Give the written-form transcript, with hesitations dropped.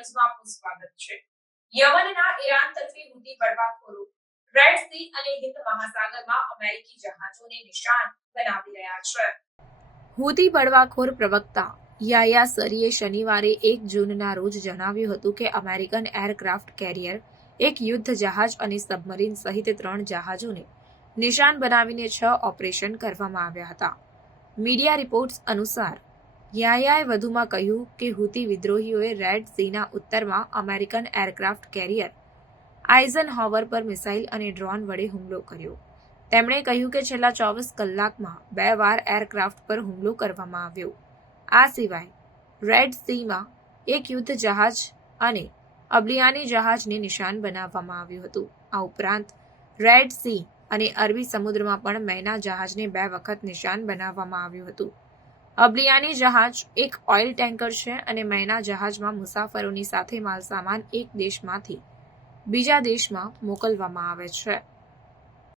ન્યૂઝમાં આપનું સ્વાગત છે। યમનના ઈરાન તરફી હુતી બળવાખોરો રેડ સી અને હિંદ મહાસાગરમાં અમેરિકી જહાજોને નિશાન બનાવી રહ્યા છે। હુતી બળવાખોર પ્રવક્તા યાહ્યા સરીએ શનિવારે 1 જૂનના રોજ જણાવ્યું હતું કે અમેરિકન એરક્રાફ્ટ કેરિયર, એક યુદ્ધ જહાજ અને સબમરીન સહિત 3 જહાજોને નિશાન બનાવીને 6 ઓપરેશન કરવામાં આવ્યા હતા। મીડિયા રિપોર્ટ્સ અનુસાર યાહ્યાએ વધુમાં કહ્યું કે હુતી વિદ્રોહીઓએ રેડ સીના ઉત્તરમાં અમેરિકન એરક્રાફ્ટ કેરિયર આઇઝનહોવર પર મિસાઇલ અને ડ્રોન વડે હુમલો કર્યો। તેમણે કહ્યું કે છેલ્લા 24 કલાકમાં 2 વાર એરક્રાફ્ટ પર હુમલો કરવામાં આવ્યો। આ સિવાય રેડ સીમાં એક યુદ્ધ જહાજ અને અબ્લિયાની જહાજને નિશાન બનાવવામાં આવ્યું હતું। આ ઉપરાંત રેડ સી અને અરબી સમુદ્રમાં પણ મેના જહાજને 2 વખત નિશાન બનાવવામાં આવ્યું હતું। અબ્લિયાની જહાજ એક ઓઇલ ટેન્કર છે અને મેના જહાજમાં મુસાફરોની સાથે માલસામાન એક દેશમાંથી બીજા દેશમાં મોકલવામાં આવે છે।